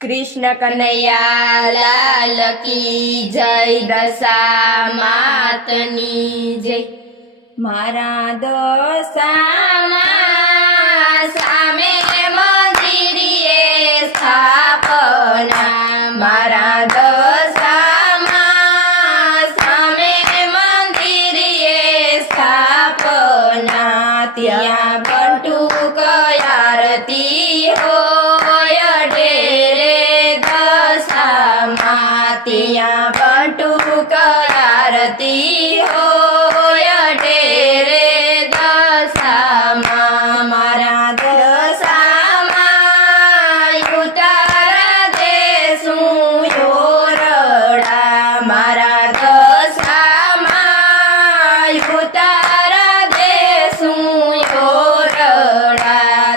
कृष्ण कन्हैया लाल की जय। दशा मातनी जय। मारा दशामा सामे मंदिरिये स्थापना। मारा दशामा सामे मंदिरिये स्थापना। त्या बटुक आरती होय डेरे दशामा। त्या बटुक आरती होय डेरे दशामा। मारा दशामा उतार देसूं योरडा। मारा दशामा उतार देसूं योरडा।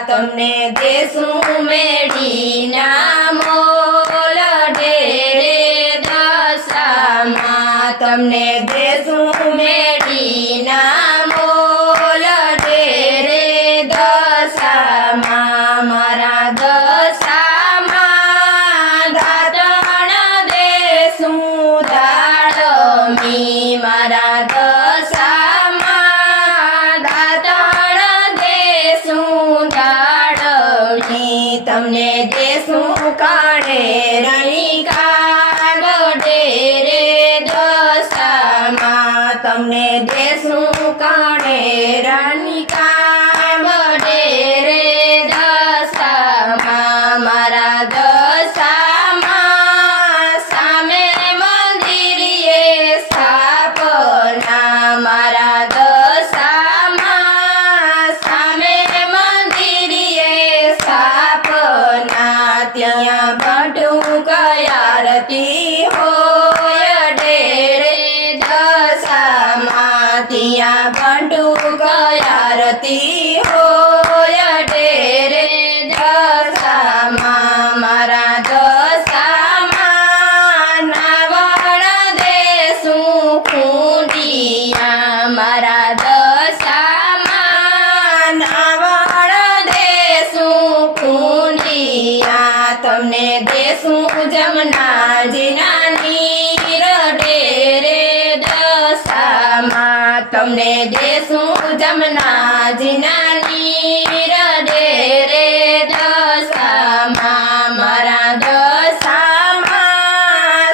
तमने देसूं मेढीना मोल डेरे दशामा। तमने देसूं मेढीना मोल डेरे दशामा। मारा दशामा दातण देसूं दाड़मी। मारा दशामा दातण देसूं दाड़मी। तमने देसूं काळेरणी काग डेरे दशामा। तमने देसूं काळेरणी काग डेरे दशामा। मारा दशामा सामे मंदिरिये स्थापना। मारा दशामा सामे मंदिरिये स्थापना। त्या बटुक आरती होय डेरे दशामा। त्या बटुक आरती होय डेरे दशामा। मारा दशामा नावण देसूं खुंडिया। मारा दशामा नावण देसूं खुंडिया। तमने देसूं जमनाजीना नीर डेरे दशामा। तमने देसूं जमनाजीना नीर डेरे दशामा। मारा दशामा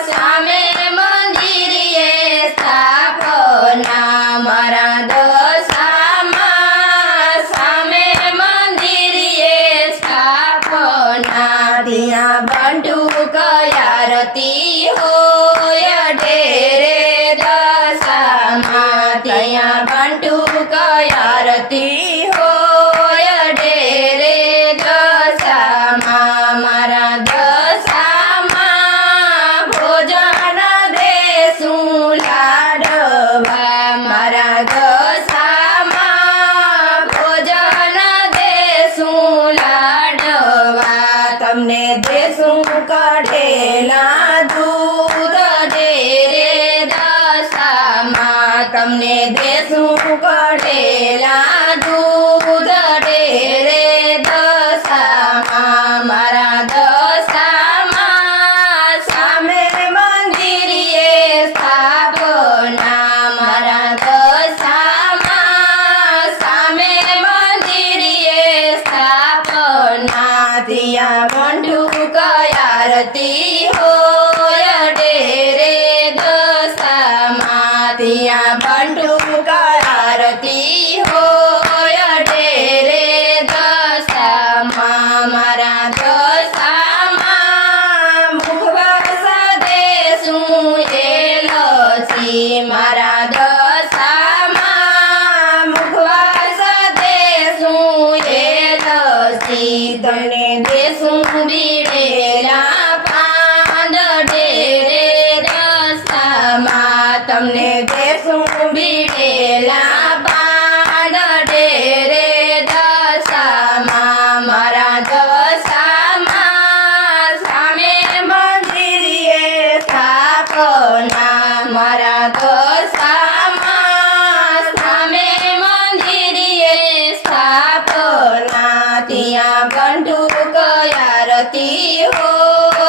सामे मंदिरिये स्थापना। मारा दशामा सामे मंदिरिये स्थापना। त्या बटुक आरती होय डेरे दशामा। त्या बटुक आरती होय डेरे दशामा। मारा दशामा भोजन देसूं लाडवा। मारा दशामा भोजन देसूं लाडवा। तमने देसूं कढेला दूध डेरे दशामा। तमने देसूं कढेला दूध डेरे दशामा। मारा दशामा सामे मंदिरिये स्थापना। मारा दशामा सामे मंदिरिये स्थापना। त्या बटुक आरती होय डेरे दशामा। त्या बटुक आरती होय डेरे दशामा। मारा दशामा मुखवास देसूं एलची। मारा दशामा मुखवास देसूं एलची। तमने देसूं बीड़ेला पान डेरे दशामा। तमने देसूं बीड़ेला पान डेरे दशामा। मारा दशामा सामे मंदिरिये स्थापना। मारा दशामा सामे मंदिरिये स्थापना। त्या बटुक आरती हो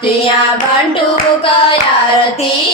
ત્યાં બંટુ કયારતી